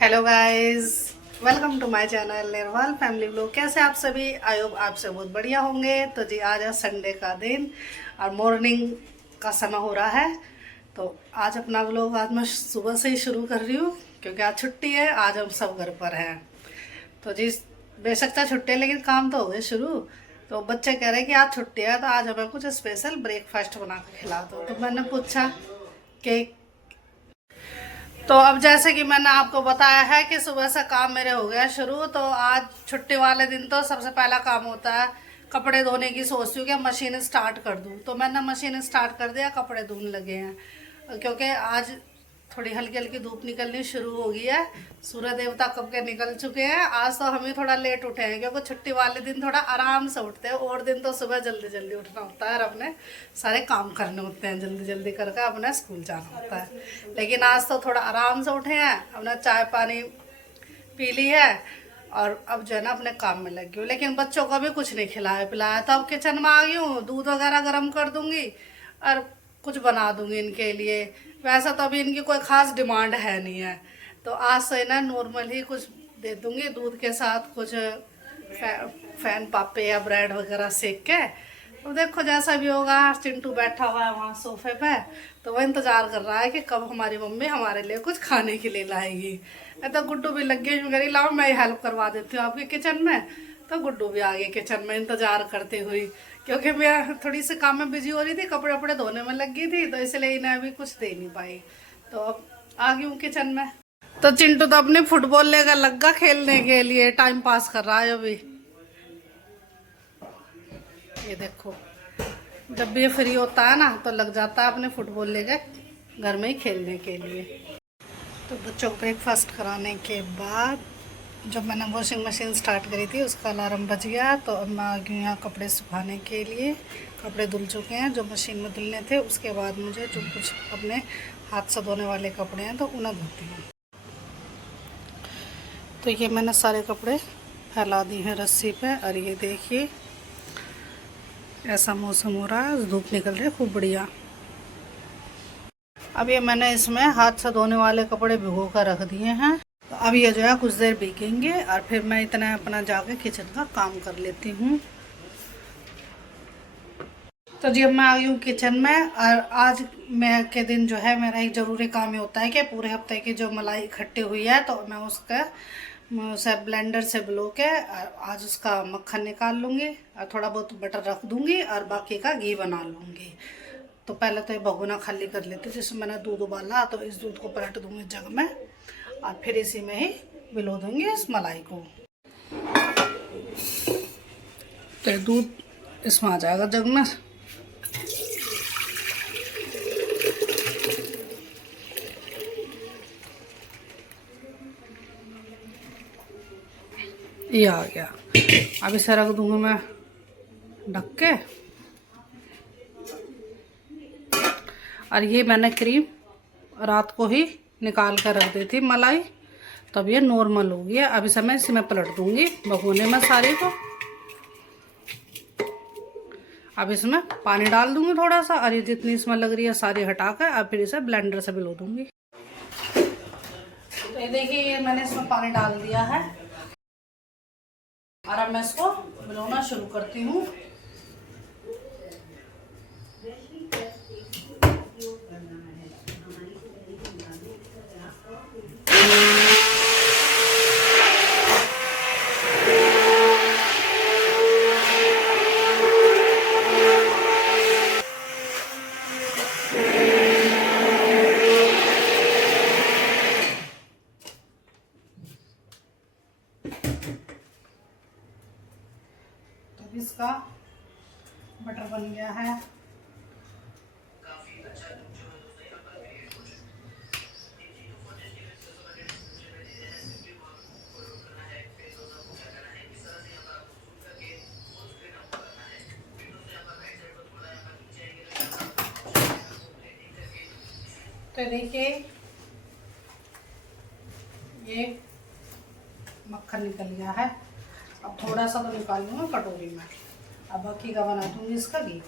Hello guys, welcome to my channel Nirwal family vlog. कैसे आप सभी? आई होप आप सब बहुत बढ़िया होंगे। तो जी आज है संडे का दिन और मॉर्निंग का समय हो रहा है। तो आज अपना व्लॉग आज मैं सुबह से ही शुरू कर रही हूँ क्योंकि आज छुट्टी है। आज हम सब घर पर हैं। तो जी बेशक चाहे छुट्टी है लेकिन काम तो हो गए शुरू। तो बच्चे कह रहे हैं कि आज छुट्टी है तो आज हमें कुछ स्पेशल ब्रेकफास्ट बना कर खिला दो। तो मैंने पूछा कि तो अब जैसे कि मैंने आपको बताया है कि सुबह से काम मेरे हो गया शुरू। तो आज छुट्टी वाले दिन तो सबसे पहला काम होता है कपड़े धोने की। सोचती हूँ कि मशीन स्टार्ट कर दूँ, तो मैंने मशीन स्टार्ट कर दिया, कपड़े धोने लगे हैं क्योंकि आज थोड़ी हल्की हल्की धूप निकलनी शुरू हो गई है। सूर्य देवता कब के निकल चुके हैं। आज तो हम ही थोड़ा लेट उठे हैं क्योंकि छुट्टी वाले दिन थोड़ा आराम से उठते हैं, और दिन तो सुबह जल्दी जल्दी उठना होता है और अपने सारे काम करने होते हैं, जल्दी जल्दी करके अपने स्कूल जाना होता है। लेकिन आज तो थोड़ा आराम से उठे हैं, अपना चाय पानी पी ली है और अब जो है ना अपने काम में लगी हूँ। लेकिन बच्चों को भी कुछ नहीं खिलाया पिलाया, तो अब किचन में आ गई हूँ। दूध वगैरह गर्म कर दूंगी और कुछ बना दूंगी इनके लिए। वैसा तो अभी इनकी कोई ख़ास डिमांड है नहीं है, तो आज से ना नॉर्मल ही कुछ दे दूंगी दूध के साथ। कुछ फैन पापे या ब्रेड वगैरह सेक के। तो देखो जैसा भी होगा। चिंटू बैठा हुआ है वहाँ सोफे पे, तो वो इंतज़ार कर रहा है कि कब हमारी मम्मी हमारे लिए कुछ खाने के लिए लाएगी। तो गुड्डू भी लग गई, कह रही लाओ मैं हेल्प करवा देती हूँ आपके किचन में। तो गुड्डू भी आ गई किचन में इंतज़ार करते हुए, क्योंकि मैं थोड़ी सी काम में बिजी हो रही थी, कपड़े वपड़े धोने में लग गई थी, तो इसलिए इन्हें अभी कुछ दे नहीं पाई। तो अब आ गई हूँ किचन में। तो चिंटू तो अपनी फुटबॉल लेकर लगा खेलने के लिए, टाइम पास कर रहा है अभी। ये देखो जब भी ये फ्री होता है ना तो लग जाता है अपने फुटबॉल लेकर घर में ही खेलने के लिए। तो बच्चों को ब्रेकफास्ट कराने के बाद जब मैंने वॉशिंग मशीन स्टार्ट करी थी उसका अलार्म बज गया। तो अब मैं आ गई यहाँ कपड़े सुखाने के लिए। कपड़े धुल चुके हैं जो मशीन में धुलने थे। उसके बाद मुझे जो कुछ अपने हाथ से धोने वाले कपड़े हैं तो उन्हें धोती हूँ। तो ये मैंने सारे कपड़े फैला दिए हैं रस्सी पे। और ये देखिए ऐसा मौसम हो रहा है, धूप निकल रही है खूब बढ़िया। अब ये मैंने इसमें हाथ से धोने वाले कपड़े भिगो कर रख दिए हैं। तो अब ये जो है कुछ देर भीगेंगे और फिर मैं इतना अपना जाके किचन का काम कर लेती हूँ। तो जी अब मैं आ गई हूँ किचन में। और आज मैं के दिन जो है मेरा एक ज़रूरी काम ये होता है कि पूरे हफ्ते की जो मलाई इकट्ठी हुई है तो मैं उसे ब्लेंडर से ब्लो के आज उसका मक्खन निकाल लूँगी और थोड़ा बहुत बटर रख दूँगी और बाकी का घी बना लूँगी। तो पहले तो ये भगोना खाली कर लेती हूँ जिसमें मैंने दूध उबाला। तो इस दूध को पलट दूँगी जग में और फिर इसी में ही बिलो दूँगी इस मलाई को। तो दूध इसमें आ जाएगा जग में। ये आ गया। अब इसे रख दूँगी मैं ढक के। और ये मैंने क्रीम रात को ही निकाल कर रख दी थी मलाई, तब ये नॉर्मल हो गया। अब इसे मैं इसी में पलट दूँगी भगोने में सारी को। अब इसमें पानी डाल दूँगी थोड़ा सा और ये जितनी इसमें लग रही है सारी हटा कर अब फिर इसे ब्लेंडर से बिलो दूँगी। तो ये देखिए ये मैंने इसमें पानी डाल दिया है और अब मैं इसको बिलोना शुरू करती हूँ। तो इसका बटर बन गया है। तो देखिए ये मक्खन निकल गया है। अब थोड़ा सा तो निकाल लूँगा कटोरी में। अब बाकी का बना दूँगी इसका घी।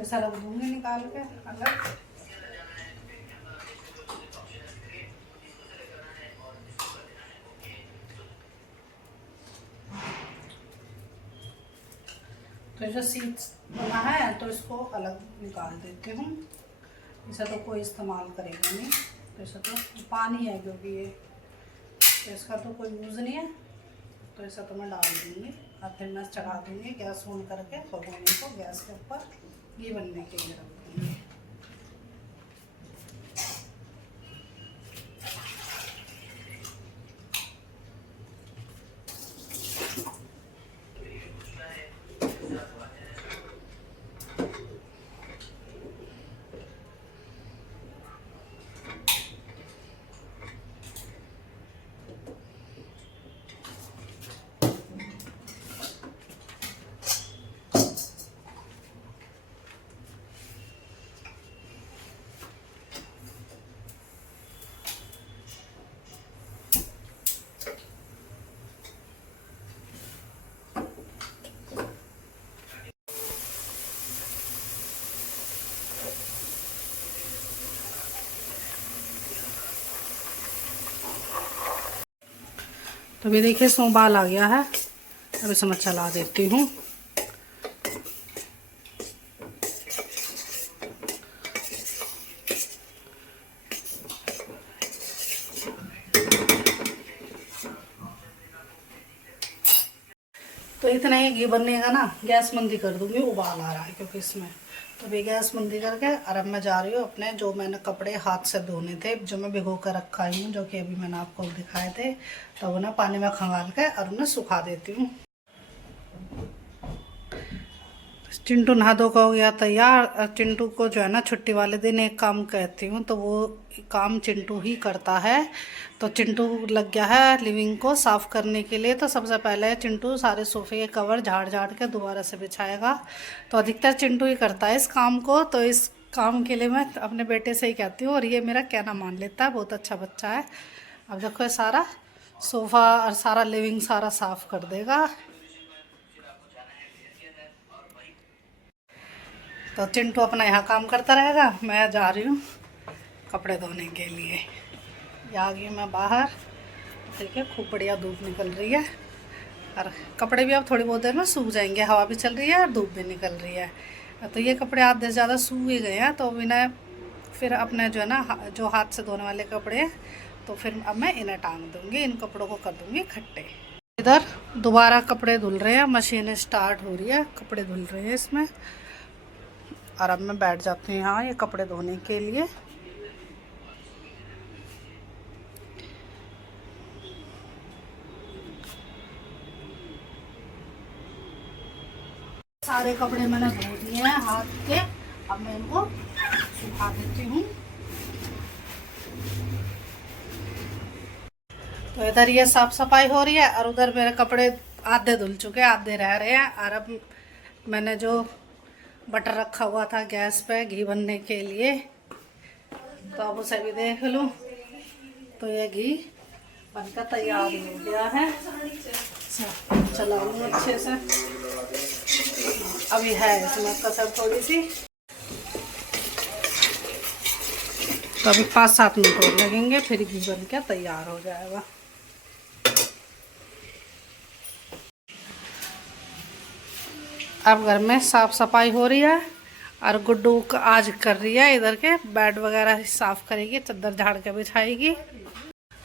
तो ऐसा रख दूंगी निकाल के अलग। तो जो सीड्स बना है तो इसको अलग निकाल देती हूँ। इसे तो कोई इस्तेमाल करेगा नहीं, तो इसे तो पानी है क्योंकि ये, तो इसका तो कोई यूज़ नहीं है, तो इसे तो मैं डाल दूँगी और फिर मैं चढ़ा दूँगी गैस ऑन करके भगोने को गैस के ऊपर घी बनने के लिए रख दूँगी। तो अभी देखिए इसमें उबाल आ गया है, अब इसे मैं चला देती हूँ। तो इतना ही घी बनेगा ना, गैस मंदी कर दूंगी, उबाल आ रहा है क्योंकि इसमें। तो अभी गैस मंदी करके और अब मैं जा रही हूँ अपने जो मैंने कपड़े हाथ से धोने थे, जो मैं भिगो कर रखा हूँ, जो कि अभी मैंने आपको दिखाए थे, तो उन्हें पानी में खंगाल के और उन्हें सुखा देती हूँ। चिंटू नहा धो का हो गया तैयार। चिंटू को जो है ना छुट्टी वाले दिन एक काम कहती हूँ तो वो काम चिंटू ही करता है। तो चिंटू लग गया है लिविंग को साफ़ करने के लिए। तो सबसे पहले चिंटू सारे सोफ़े के कवर झाड़ झाड़ के दोबारा से बिछाएगा। तो अधिकतर चिंटू ही करता है इस काम को। तो इस काम के लिए मैं अपने बेटे से ही कहती हूँ और ये मेरा कहना मान लेता है, बहुत अच्छा बच्चा है। अब देखो सारा सोफ़ा और सारा लिविंग सारा साफ़ कर देगा। तो चिंटू अपना यहाँ काम करता रहेगा, मैं जा रही हूँ कपड़े धोने के लिए। आ गई मैं बाहर, देखिए खूब बढ़िया धूप निकल रही है और कपड़े भी अब थोड़ी बहुत देर में सूख जाएंगे, हवा भी चल रही है और धूप भी निकल रही है। तो ये कपड़े आधे से ज़्यादा सूख ही गए हैं, तो इन्हें फिर अपने जो है ना जो हाथ से धोने वाले कपड़े हैं तो फिर अब मैं इन्हें टांग दूँगी, इन कपड़ों को कर दूँगी इकट्ठे। इधर दोबारा कपड़े धुल रहे हैं, मशीन स्टार्ट हो रही है, कपड़े धुल रहे हैं इसमें। और अब मैं बैठ जाती हूँ यहाँ ये कपड़े धोने के लिए। सारे कपड़े मैंने धो दिए हैं हाथ के, अब मैं इनको सुखा देती हूँ। तो इधर ये साफ सफाई हो रही है और उधर मेरे कपड़े आधे धुल चुके हैं, आधे रह रहे हैं। और अब मैंने जो बटर रखा हुआ था गैस पे घी बनने के लिए, तो अब उसे भी देख लूँ। तो ये घी बनकर तैयार हो गया है, चलाऊँ अच्छे से। अभी है इसमें कसर थोड़ी सी, तो अभी 5-7 मिनट और लगेंगे, फिर घी बन के तैयार हो जाएगा। अब घर में साफ सफाई हो रही है और गुड्डू आज कर रही है इधर के बेड वगैरह साफ करेगी, चादर झाड़ के बिछाएगी।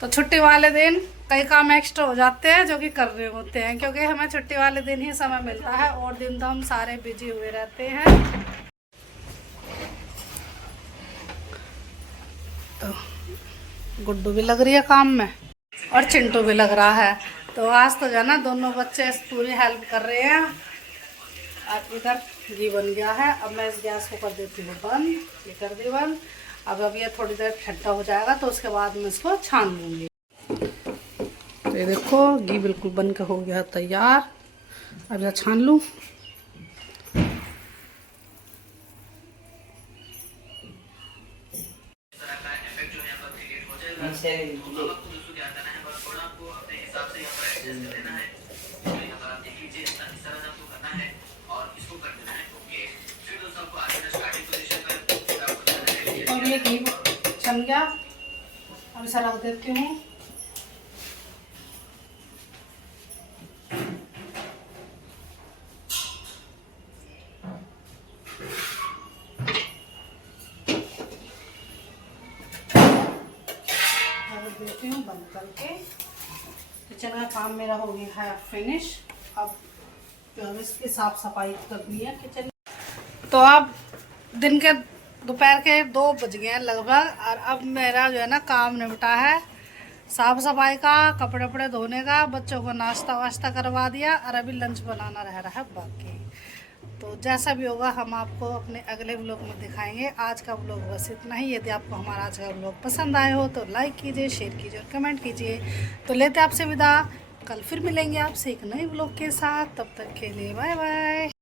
तो छुट्टी वाले दिन कई काम एक्स्ट्रा हो जाते हैं जो कि कर रहे होते हैं, क्योंकि हमें छुट्टी वाले दिन ही समय मिलता है और दिन तो हम सारे बिजी हुए रहते हैं। तो गुड्डू भी लग रही है काम में और चिंटू भी लग रहा है। तो आज तो जो है ना दोनों बच्चे पूरी हेल्प कर रहे हैं। अब इधर घी बन गया है, अब मैं इस गैस को कर देती हूँ बंद, ये कर दी बंद। अब ये थोड़ी देर ठंडा हो जाएगा तो उसके बाद मैं इसको छान लूँगी। तो ये देखो घी बिल्कुल बन के हो गया तैयार, अब यह छान लूँ। गया, अब इसे रख देती हूँ। रख देती हूँ बंद करके। किचन का काम मेरा हो गया है फिनिश। अब इसकी साफ सफाई करनी है किचन। तो अब दिन के दोपहर के 2 बज गए हैं लगभग, और अब मेरा जो है ना काम निपटा है साफ सफाई का, कपड़े वपड़े धोने का, बच्चों को नाश्ता वाश्ता करवा दिया, और अभी लंच बनाना रह रहा है बाकी। तो जैसा भी होगा हम आपको अपने अगले व्लॉग में दिखाएंगे। आज का व्लॉग बस इतना ही। यदि आपको हमारा आज का व्लॉग पसंद आए हो तो लाइक कीजिए, शेयर कीजिए और कमेंट कीजिए। तो लेते आपसे विदा, कल फिर मिलेंगे आपसे एक नए व्लॉग के साथ। तब तक के लिए बाय बाय।